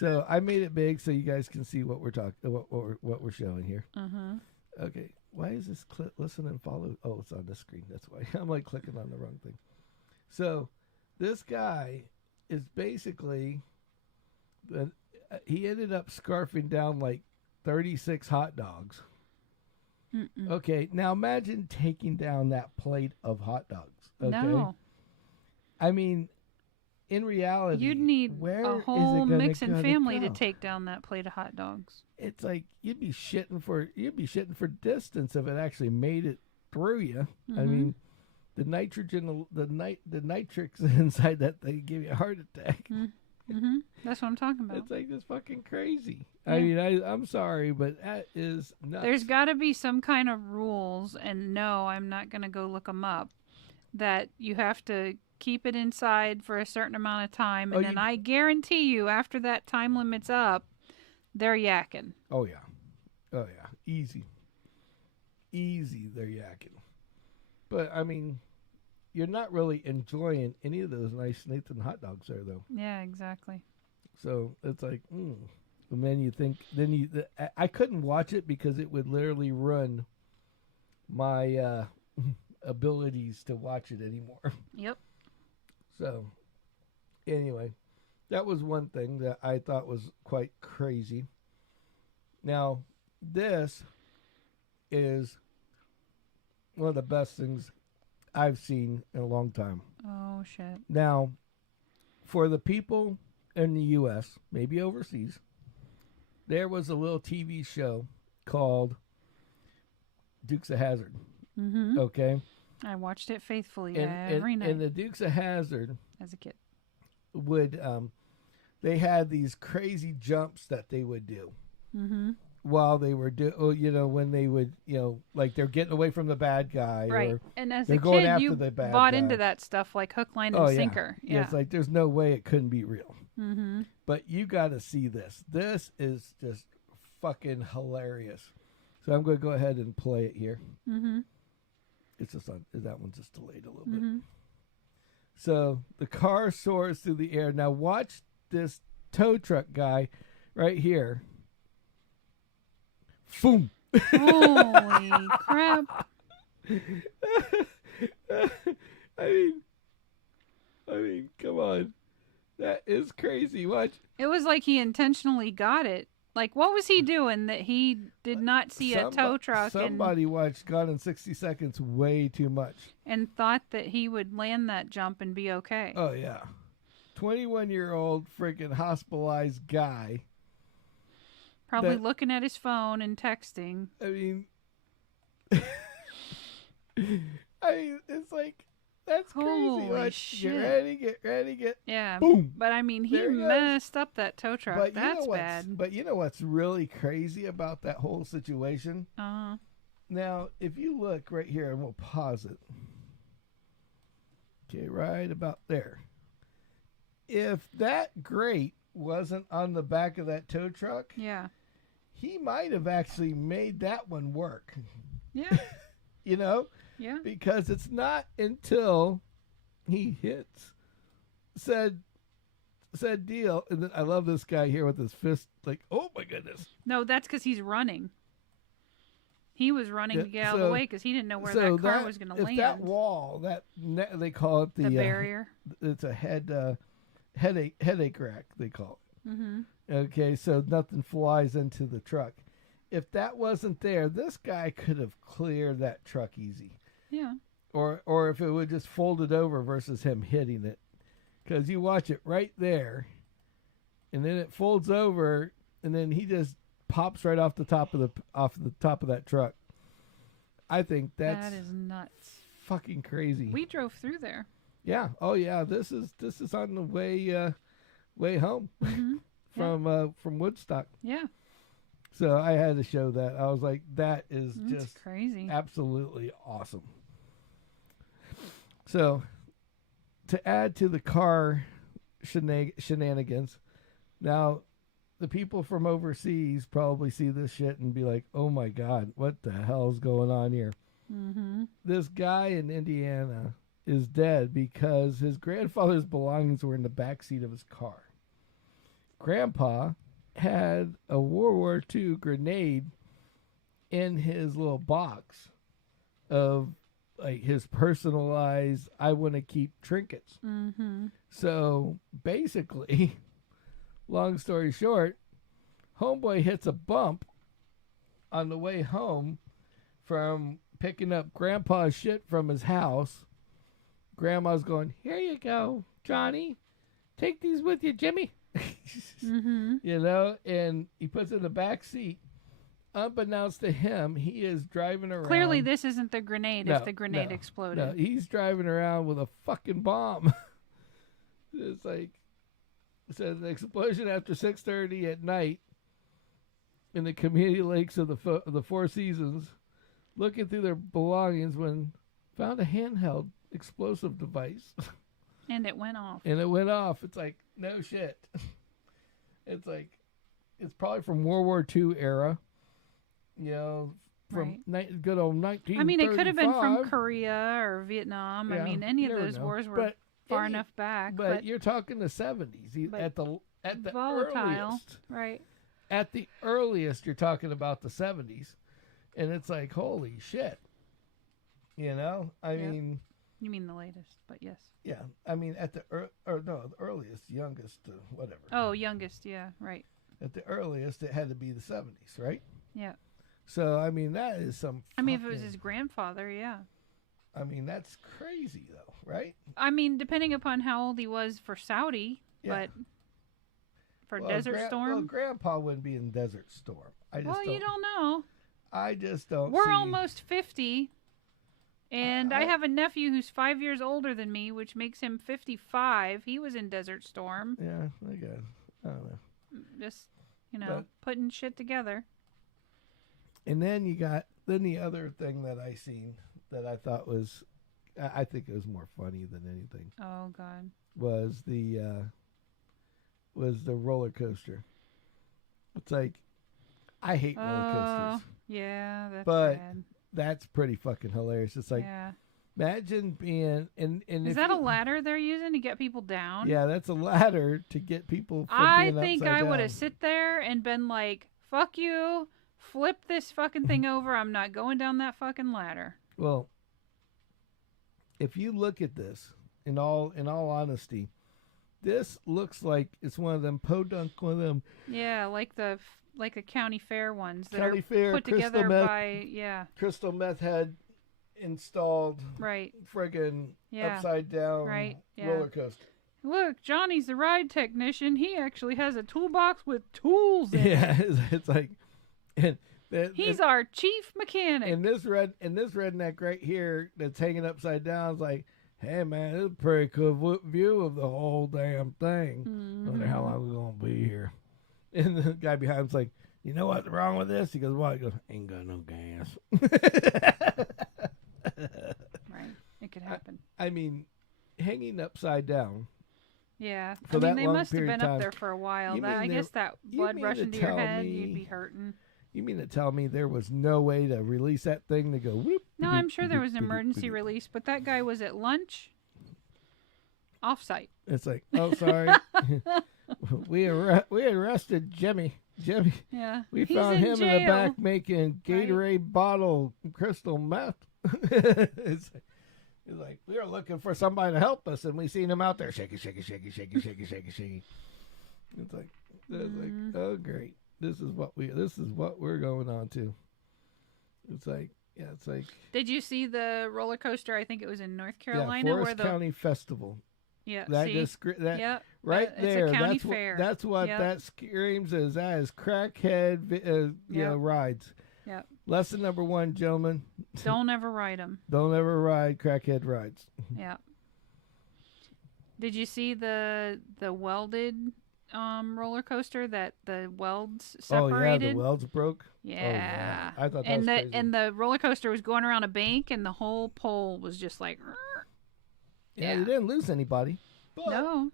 So I made it big so you guys can see what we're talking, what we're showing here. Okay, why is this listen and follow? Oh, it's on the screen. That's why I'm like clicking on the wrong thing. So this guy is basically, he ended up scarfing down like 36 hot dogs. Okay, now imagine taking down that plate of hot dogs. Okay, no. I mean. In reality, you'd need a whole mixing family to take down that plate of hot dogs. It's like you'd be shitting for distance if it actually made it through you. I mean, the nitrogen, the nitrics inside that thing give you a heart attack. Mm-hmm. That's what I'm talking about. It's like this fucking crazy. Yeah. I mean, I'm sorry, but that is nuts. There's got to be some kind of rules, and no, I'm not going to go look them up, that you have to keep it inside for a certain amount of time, and then I guarantee you, after that time limit's up, they're yakking. Oh, yeah. Oh, yeah. Easy, they're yakking. But, I mean, you're not really enjoying any of those nice Nathan hot dogs there, though. Yeah, exactly. So it's like, And then you think, I couldn't watch it because it would literally ruin my abilities to watch it anymore. Yep. So, anyway, that was one thing that I thought was quite crazy. Now, this is one of the best things I've seen in a long time. Oh, shit. Now, for the people in the U.S., maybe overseas, there was a little TV show called Dukes of Hazzard. Mm-hmm. Okay? I watched it faithfully every night. And the Dukes of Hazzard as a kid would, they had these crazy jumps that they would do. Mm-hmm. While they were when they would, like they're getting away from the bad guy, right? Or and as they're a going kid, after you the bad bought guy. into that stuff like hook, line, and sinker. Yeah, it's like there's no way it couldn't be real. Mm-hmm. But you got to see this. This is just fucking hilarious. So I'm going to go ahead and play it here. Mm-hmm. It's just on. That one's just delayed a little bit. So the car soars through the air. Now watch this tow truck guy right here. Boom. Holy crap. I mean, come on. That is crazy. Watch. It was like he intentionally got it. Like, what was he doing that he did not see a tow truck? Somebody watched Gone in 60 Seconds way too much. And thought that he would land that jump and be okay. Oh, yeah. 21-year-old freaking hospitalized guy. Probably looking at his phone and texting. I mean, it's like, that's Holy crazy. Shit. Get ready. Yeah. Boom. But I mean, he messed up that tow truck. But that's bad. But you know what's really crazy about that whole situation? Uh-huh. Now, if you look right here, and we'll pause it. Okay, right about there. If that grate wasn't on the back of that tow truck, yeah, he might have actually made that one work. Yeah. Yeah. Because it's not until he hits said deal, and then I love this guy here with his fist, like, oh my goodness. No, that's because he's running. He was running to get out of the way because he didn't know where that car was going to land. That wall, they call it the barrier. It's a headache rack, they call it. Mm-hmm. Okay, so nothing flies into the truck. If that wasn't there, this guy could have cleared that truck easy. Yeah. Or if it would just folded over versus him hitting it. Because you watch it right there, and then it folds over, and then he just pops right off the top of that truck. I think that is nuts. Fucking crazy. We drove through there. Yeah. Oh yeah. This is on the way home from Woodstock. Yeah. So I had to show that. I was like, that is just crazy. Absolutely awesome. So to add to the car shenanigans, now the people from overseas probably see this shit and be like, oh my God, what the hell is going on here? Mm-hmm. This guy in Indiana is dead because his grandfather's belongings were in the backseat of his car. Grandpa had a World War II grenade in his little box of like his personalized, I want to keep trinkets. Mm-hmm. So basically, long story short, homeboy hits a bump on the way home from picking up grandpa's shit from his house. Grandma's going, here you go, Johnny. Take these with you, Jimmy. Mm-hmm. And he puts it in the back seat unbeknownst to him, he is driving around. Clearly, this isn't the grenade. No, if the grenade exploded, No, he's driving around with a fucking bomb. It's like, it says the explosion after 6:30 at night in the community lakes of the Four Seasons. Looking through their belongings when found a handheld explosive device. and it went off. And it went off. It's like, no shit. It's like, it's probably from World War II era. You know, from good old 1935. I mean, it could have been from Korea or Vietnam. Yeah, I mean, any of never those know. wars were But far enough back. But you're talking the 70s but at the volatile, earliest. right? At the earliest, you're talking about the 70s, and it's like, holy shit. You know, I mean, you mean the latest, but yes. Yeah, I mean at the the earliest, youngest, whatever. Oh, youngest, yeah, right. At the earliest, it had to be the 70s, right? Yeah. So I mean, that is some. I mean, if it was his grandfather, yeah. I mean, that's crazy, though, right? I mean, depending upon how old he was for Saudi, but for Desert Storm. Well, Grandpa wouldn't be in Desert Storm. You don't know. I just don't. We're almost 50. And I have a nephew who's 5 years older than me, which makes him 55. He was in Desert Storm. Yeah, I guess. I don't know. Just, putting shit together. And then the other thing that I seen that I thought was, I think it was more funny than anything. Oh God. Was the roller coaster. It's like, I hate roller coasters. Yeah, that's bad. That's pretty fucking hilarious. It's like, imagine being is that a ladder they're using to get people down? Yeah, that's a ladder to get people from I being think upside I down. would have sit there and been like, fuck you, flip this fucking thing over. I'm not going down that fucking ladder. Well, if you look at this, in all honesty, this looks like it's one of them podunk, one of them. Yeah, like the county fair ones that county are fair, put together by crystal meth head installed friggin' upside down roller coaster. Look, Johnny's the ride technician. He actually has a toolbox with tools in it. Yeah, it's like, he's our chief mechanic. And this redneck right here that's hanging upside down is like, hey man, it's a pretty cool view of the whole damn thing. Mm-hmm. Wonder how long we're gonna be here. And the guy behind him's like, you know what's wrong with this? He goes, what? He goes, ain't got no gas. Right. It could happen. I mean, hanging upside down. Yeah. I mean, they must have been up there for a while. I guess that blood rushing to your head, you'd be hurting. You mean to tell me there was no way to release that thing to go whoop? No, I'm sure there was an emergency release, but that guy was at lunch off-site. It's like, oh, sorry. we arrested Jimmy. Yeah. We found him in the back making Gatorade bottle crystal meth. It's like, we were looking for somebody to help us, and we seen him out there shaking. It's like, oh great, this is what we're going on to. It's like, Did you see the roller coaster? I think it was in North Carolina, Forest County Festival. Yeah, right there. It's a county fair. That's what that screams as crackhead, rides. Yep. Lesson number 1, gentlemen. Don't ever ride them. Don't ever ride crackhead rides. Yeah. Did you see the welded roller coaster that the welds separated? Oh yeah, the welds broke. Yeah. Oh, yeah. I thought that was crazy. And the roller coaster was going around a bank, and the whole pole was just like. Yeah, you didn't lose anybody. No.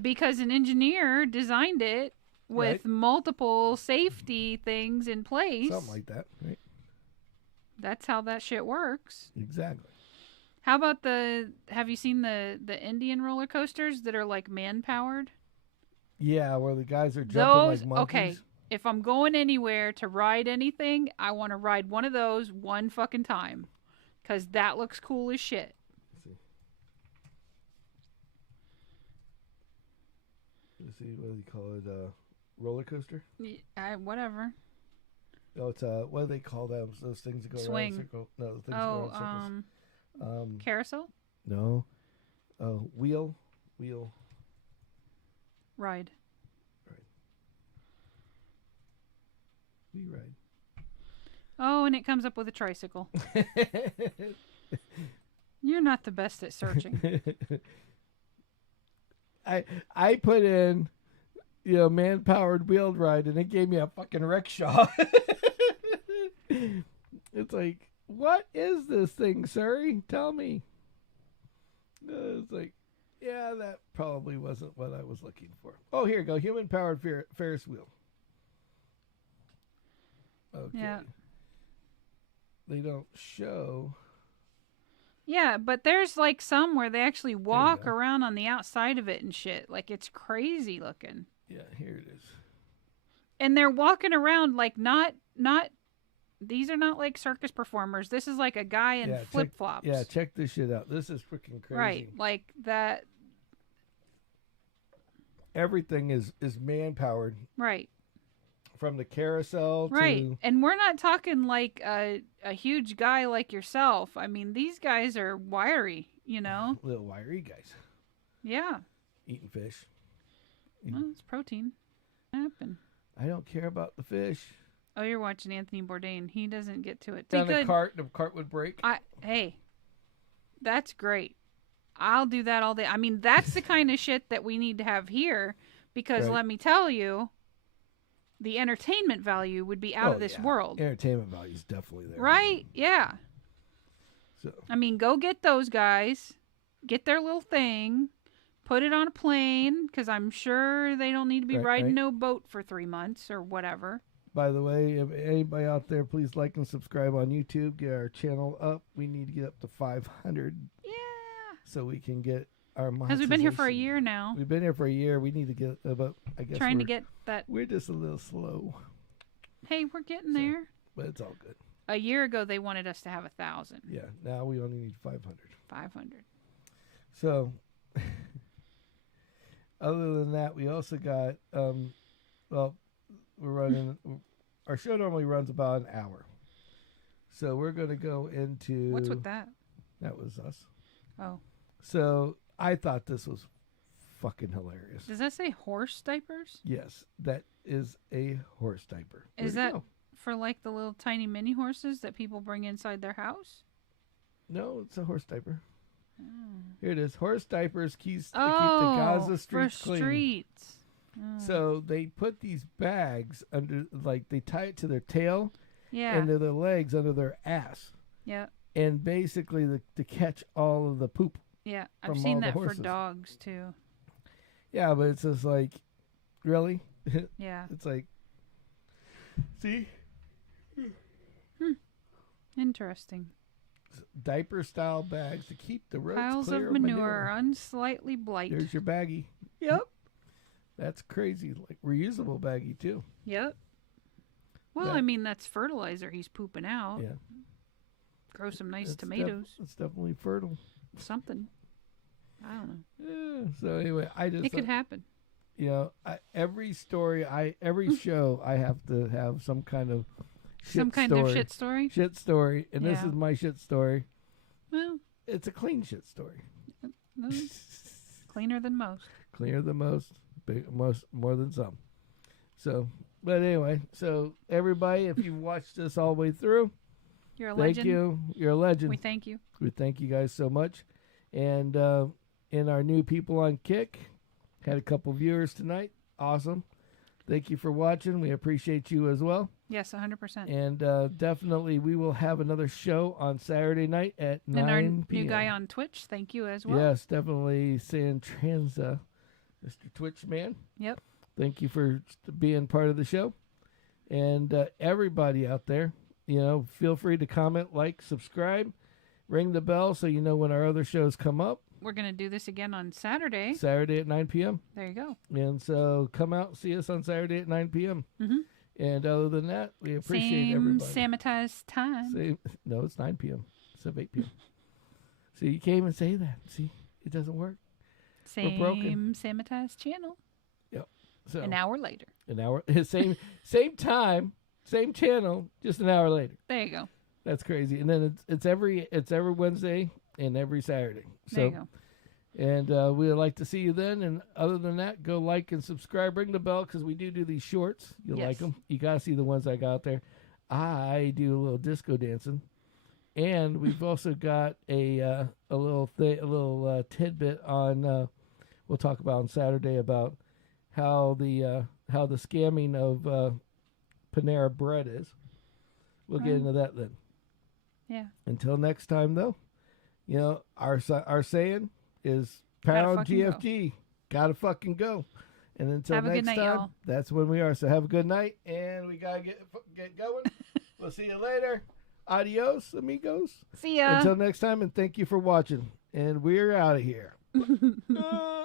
Because an engineer designed it with multiple safety things in place. Something like that, right? That's how that shit works. Exactly. How about have you seen the Indian roller coasters that are like man-powered? Yeah, where the guys are jumping like monkeys. Okay, if I'm going anywhere to ride anything, I want to ride one of those one fucking time. Because that looks cool as shit. Let's see, what do you call it? Roller coaster? Whatever. No, it's what do they call them? Those things that go Swing. around in circle. No, the things that go around circles. Carousel? No. Wheel. Ride. We ride. Oh, and it comes up with a tricycle. You're not the best at searching. I put in, man-powered wheeled ride, and it gave me a fucking rickshaw. It's like, what is this thing, sir? Tell me. It's like, yeah, that probably wasn't what I was looking for. Oh, here you go. Human-powered Ferris wheel. Okay. Yeah. They don't show. Yeah, but there's like some where they actually walk around on the outside of it and shit. Like it's crazy looking. Yeah, here it is. And they're walking around like not these are not like circus performers. This is like a guy in flip-flops. Check this shit out. This is freaking crazy. Right, like that. Everything is man-powered. Right. From the carousel to... And we're not talking like a huge guy like yourself. I mean, these guys are wiry, Little wiry guys. Yeah. Eating fish. Well, it's protein. Happen. I don't care about the fish. Oh, you're watching Anthony Bourdain. He doesn't get to it. Down the cart would break. Hey, that's great. I'll do that all day. I mean, that's the kind of shit that we need to have here because let me tell you, the entertainment value would be out of this world. Entertainment value is definitely there. Right? Yeah. So I mean, go get those guys, get their little thing, put it on a plane, because I'm sure they don't need to be riding no boat for 3 months or whatever. By the way, if anybody out there, please like and subscribe on YouTube. Get our channel up. We need to get up to 500. Yeah. So we can get our monetization. Because we've been here for a year now. We've been here for a year. We need to get about, I guess. Trying to get that. We're just a little slow. Hey, we're getting there. But it's all good. A year ago, they wanted us to have 1,000. Yeah. Now we only need 500. 500. So, other than that, we also got, we're running, our show normally runs about an hour. So we're going to go into. What's with that? That was us. Oh. So I thought this was fucking hilarious. Does that say horse diapers? Yes, that is a horse diaper. Is that for like the little tiny mini horses that people bring inside their house? No, it's a horse diaper. Oh. Here it is. Horse diapers keep the Gaza streets for clean. Streets. Oh. So they put these bags under, like they tie it to their tail, yeah, and to their legs under their ass. Yeah. And basically to catch all of the poop. Yeah, I've seen that for dogs too. Yeah, but it's just like, really? Yeah. It's like, see? Interesting. Diaper style bags to keep the roads piles clear of manure, unslightly blight. There's your baggie. Yep. That's crazy. Like reusable baggie too. Yep. Well, I mean that's fertilizer he's pooping out. Yeah. Grow some nice tomatoes. It's definitely fertile. Something. I don't know. Yeah, so anyway, it could happen. Every show, I have to have some kind of shit story. Shit story, and this is my shit story. Well, it's a clean shit story. Cleaner than most. Cleaner than most. More than some. So, but anyway, so everybody, if you watched this all the way through, you're a legend. Thank you. You're a legend. We thank you. We thank you guys so much. And in our new people on Kick, had a couple viewers tonight. Awesome. Thank you for watching. We appreciate you as well. Yes, 100%. And definitely we will have another show on Saturday night at 9 and our p.m. new guy on Twitch, thank you as well. Yes, definitely Santranza, Mr. Twitch man. Yep. Thank you for being part of the show. And everybody out there, feel free to comment, like, subscribe, ring the bell so you know when our other shows come up. We're going to do this again on Saturday. Saturday at 9 p.m. There you go. And so come out and see us on Saturday at 9 p.m. Mm-hmm. And other than that, we appreciate everybody. Sammitized time. No, it's 9 p.m. Instead of 8 p.m. So you can't even say that. See, it doesn't work. Same We're broken. Sammitized channel. Yep. So an hour later. Same time, same channel, just an hour later. There you go. That's crazy. And then it's every Wednesday and every Saturday. So there you go. And we'd like to see you then. And other than that, go like and subscribe. Ring the bell because we do these shorts. You'll like them. You got to see the ones I got there. I do a little disco dancing. And we've also got a little tidbit on we'll talk about on Saturday about how the scamming of Panera Bread is. We'll get into that then. Yeah. Until next time, though, our saying is pound GFG. Gotta fucking go. And until next time, y'all. That's when we are. So have a good night, and we gotta get going. We'll see you later. Adios, amigos. See ya. Until next time, and thank you for watching. And we're out of here.